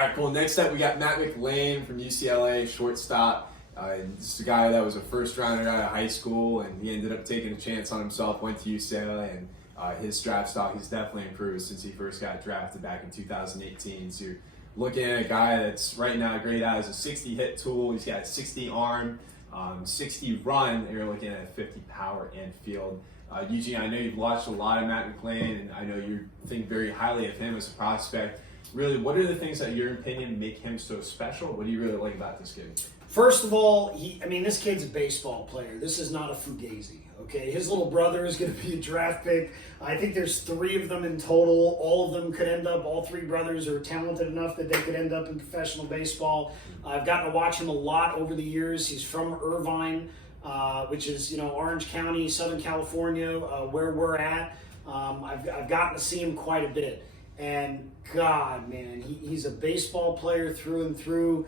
All right, cool. Next up, we got Matt McLain from UCLA, shortstop. This is a guy that was a first-rounder out of high school, and he ended up taking a chance on himself, went to UCLA, and his draft stock has definitely improved since he first got drafted back in 2018. So you're looking at a guy that's right now great out as a 60-hit tool. He's got a 60 arm, 60 run, and you're looking at a 50 power and field. Eugene, I know you've watched a lot of Matt McLain, and I know you think very highly of him as a prospect. Really, what are the things that, in your opinion, make him so special? What do you really like about this kid? First of all, this kid's a baseball player. This is not a fugazi, okay? His little brother is going to be a draft pick. I think there's 3 of them in total. All of them could end up, all 3 brothers are talented enough that they could end up in professional baseball. I've gotten to watch him a lot over the years. He's from Irvine, which is, Orange County, Southern California, where we're at. I've gotten to see him quite a bit. And God, man, he's a baseball player through and through.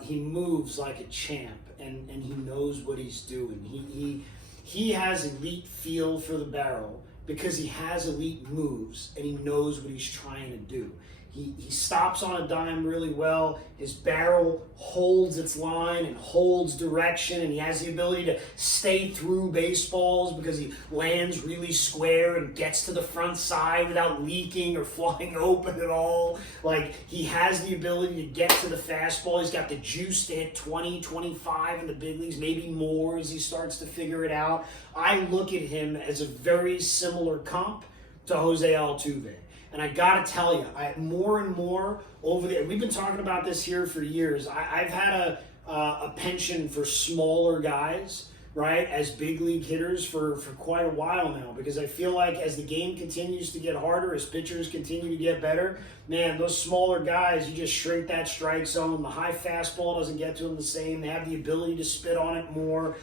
He moves like a champ, and he knows what he's doing. He has elite feel for the barrel because he has elite moves, and he knows what he's trying to do. He stops on a dime really well. His barrel holds its line and holds direction, and he has the ability to stay through baseballs because he lands really square and gets to the front side without leaking or flying open at all. Like, he has the ability to get to the fastball. He's got the juice to hit 20, 25 in the big leagues, maybe more as he starts to figure it out. I look at him as a very similar comp to Jose Altuve. And I got to tell you, more and more over there, we've been talking about this here for years. I've had a penchant for smaller guys, right, as big league hitters for quite a while now, because I feel like as the game continues to get harder, as pitchers continue to get better, man, those smaller guys, you just shrink that strike zone. The high fastball doesn't get to them the same. They have the ability to spit on it more.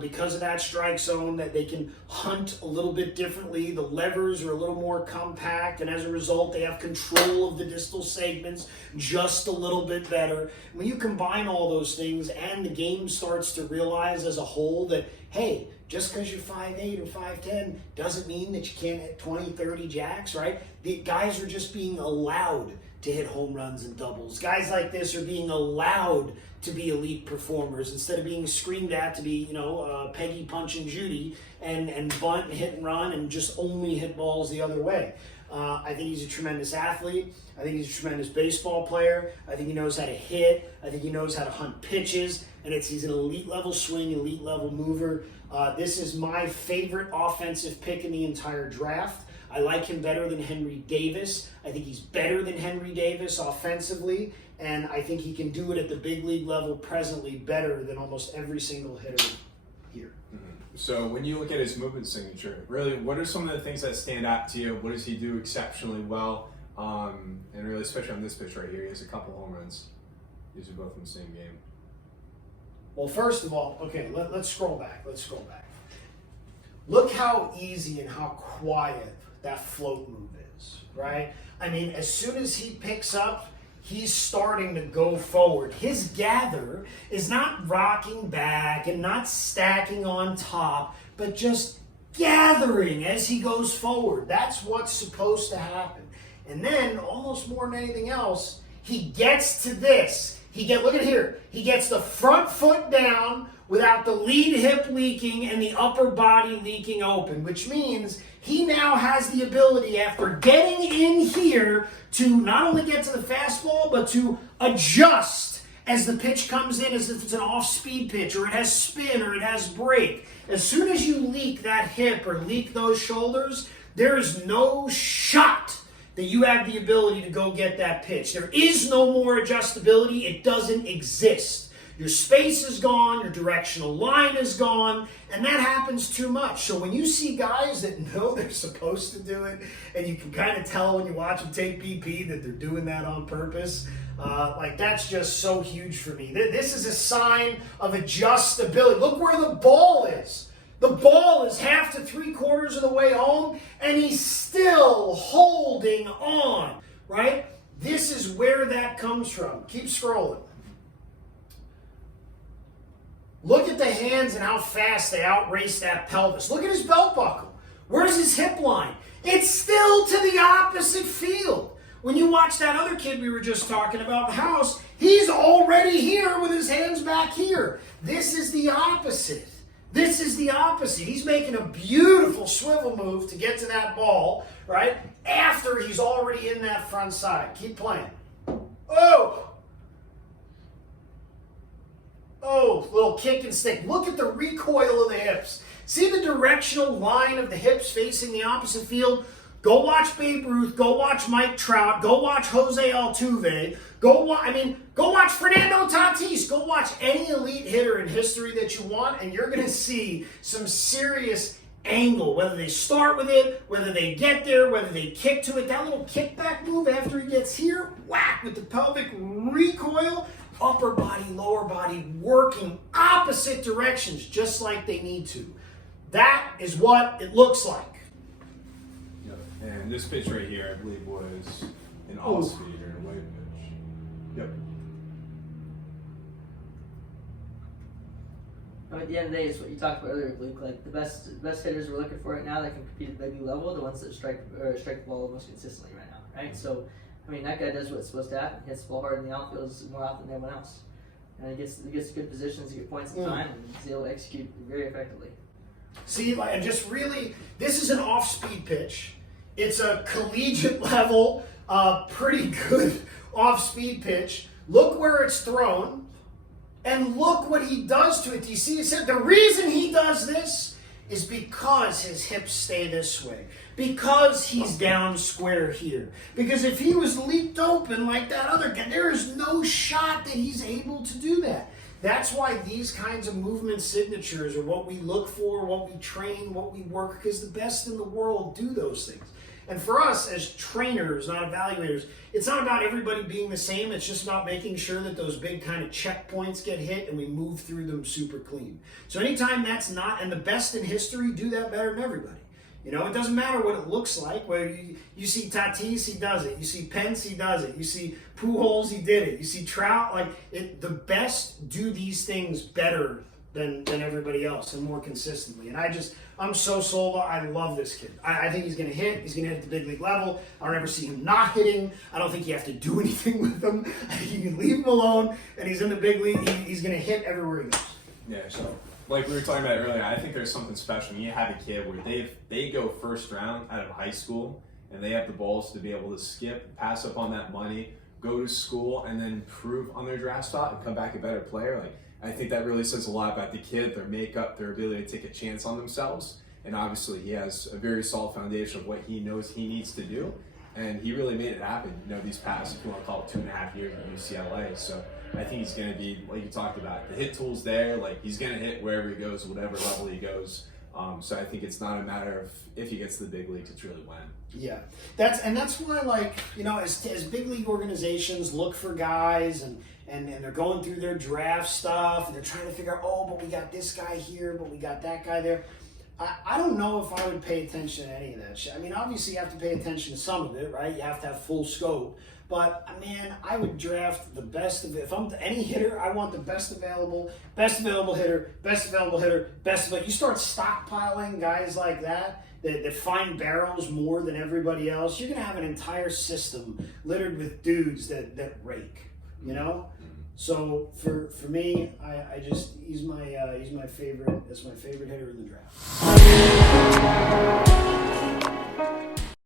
Because of that strike zone, that they can hunt a little bit differently. The levers are a little more compact, and as a result, they have control of the distal segments just a little bit better. When you combine all those things, and the game starts to realize as a whole that, hey, just because you're 5'8" or 5'10" doesn't mean that you can't hit 20, 30 jacks, right? The guys are just being allowed to hit home runs and doubles. Guys like this are being allowed to be elite performers instead of being screamed at to be, Peggy, Punch, and Judy and bunt and hit and run and just only hit balls the other way. I think he's a tremendous athlete. I think he's a tremendous baseball player. I think he knows how to hit. I think he knows how to hunt pitches. And he's an elite level swing, elite level mover. This is my favorite offensive pick in the entire draft. I like him better than Henry Davis. I think he's better than Henry Davis offensively, and I think he can do it at the big league level presently better than almost every single hitter here. Mm-hmm. So when you look at his movement signature, really, what are some of the things that stand out to you? What does he do exceptionally well? And really, especially on this pitch right here, he has a couple home runs. These are both in the same game. Well, first of all, okay, let's scroll back. Look how easy and how quiet that float move is, right? As soon as he picks up, he's starting to go forward. His gather is not rocking back and not stacking on top, but just gathering as he goes forward. That's what's supposed to happen. And then, almost more than anything else, he gets to this. Look at here. He gets the front foot down without the lead hip leaking and the upper body leaking open, which means he now has the ability, after getting in here, to not only get to the fastball, but to adjust as the pitch comes in as if it's an off-speed pitch, or it has spin, or it has break. As soon as you leak that hip or leak those shoulders, there is no shot that you have the ability to go get that pitch. There is no more adjustability. It doesn't exist. Your space is gone, your directional line is gone, and that happens too much. So when you see guys that know they're supposed to do it, and you can kind of tell when you watch them take BP that they're doing that on purpose, that's just so huge for me. This is a sign of adjustability. Look where the ball is. The ball is half to 3/4 of the way home, and he's still holding on, right? This is where that comes from. Keep scrolling. Look at the hands and how fast they outrace that pelvis. Look at his belt buckle. Where's his hip line? It's still to the opposite field. When you watch that other kid we were just talking about, House, he's already here with his hands back here. This is the opposite. This is the opposite. He's making a beautiful swivel move to get to that ball, right? After he's already in that front side. Keep playing. Oh! Oh, little kick and stick. Look at the recoil of the hips. See the directional line of the hips facing the opposite field? Go watch Babe Ruth. Go watch Mike Trout. Go watch Jose Altuve. Go watch Fernando Tatis. Go watch any elite hitter in history that you want, and you're going to see some serious angle, whether they start with it, whether they get there, whether they kick to it. That little kickback move after he gets here, whack, with the pelvic recoil, upper body, lower body, working opposite directions just like they need to. That is what it looks like. Yep. And this pitch right here, I believe, was an all-speed or a wave pitch. Yep. At the end of the day, it's what you talked about earlier, Luke. Like the best hitters we're looking for right now that can compete at the big league level, the ones that strike the ball most consistently right now, right? So, I mean, that guy does what's supposed to happen. He hits the ball hard in the outfield more often than anyone else, and he gets good positions, good points in time, and he's able to execute very effectively. See, like, and just really, this is an off-speed pitch. It's a collegiate level, pretty good off-speed pitch. Look where it's thrown, and look what he does to it. Do you see? He said the reason he does this is because his hips stay this way, because he's down square here. Because if he was leaked open like that other guy, there is no shot that he's able to do that. That's why these kinds of movement signatures are what we look for, what we train, what we work, because the best in the world do those things. And for us as trainers, not evaluators, it's not about everybody being the same. It's just about making sure that those big kind of checkpoints get hit and we move through them super clean. So anytime that's not, and the best in history do that better than everybody. You know, it doesn't matter what it looks like. Where you see Tatis, he does it. You see Pence, he does it. You see Pujols, he did it. You see Trout, the best do these things better than everybody else and more consistently. And I'm so sold. I love this kid. I think he's going to hit. He's going to hit at the big league level. I don't ever see him not hitting. I don't think you have to do anything with him. You can leave him alone, and he's in the big league. He's going to hit everywhere he goes. Yeah, so like we were talking about earlier, I think there's something special when you have a kid where they go first round out of high school and they have the balls to be able to skip, pass up on that money, go to school, and then prove on their draft spot and come back a better player. Like, I think that really says a lot about the kid, their makeup, their ability to take a chance on themselves. And obviously he has a very solid foundation of what he knows he needs to do. And he really made it happen, these past, if you want to call it 2.5 years at UCLA. So I think he's going to be, like you talked about, the hit tool's there. Like, he's going to hit wherever he goes, whatever level he goes. So I think it's not a matter of if he gets to the big leagues, it's really when. Yeah, that's why, as big league organizations look for guys and they're going through their draft stuff and they're trying to figure out, but we got this guy here, but we got that guy there. I don't know if I would pay attention to any of that shit. I mean, obviously you have to pay attention to some of it, right? You have to have full scope. But, man, I would draft the best of it. If I'm any hitter, I want the best available hitter, best available hitter, best available. You start stockpiling guys like that find barrels more than everybody else, you're going to have an entire system littered with dudes that rake, So for me, he's my favorite. That's my favorite hitter in the draft.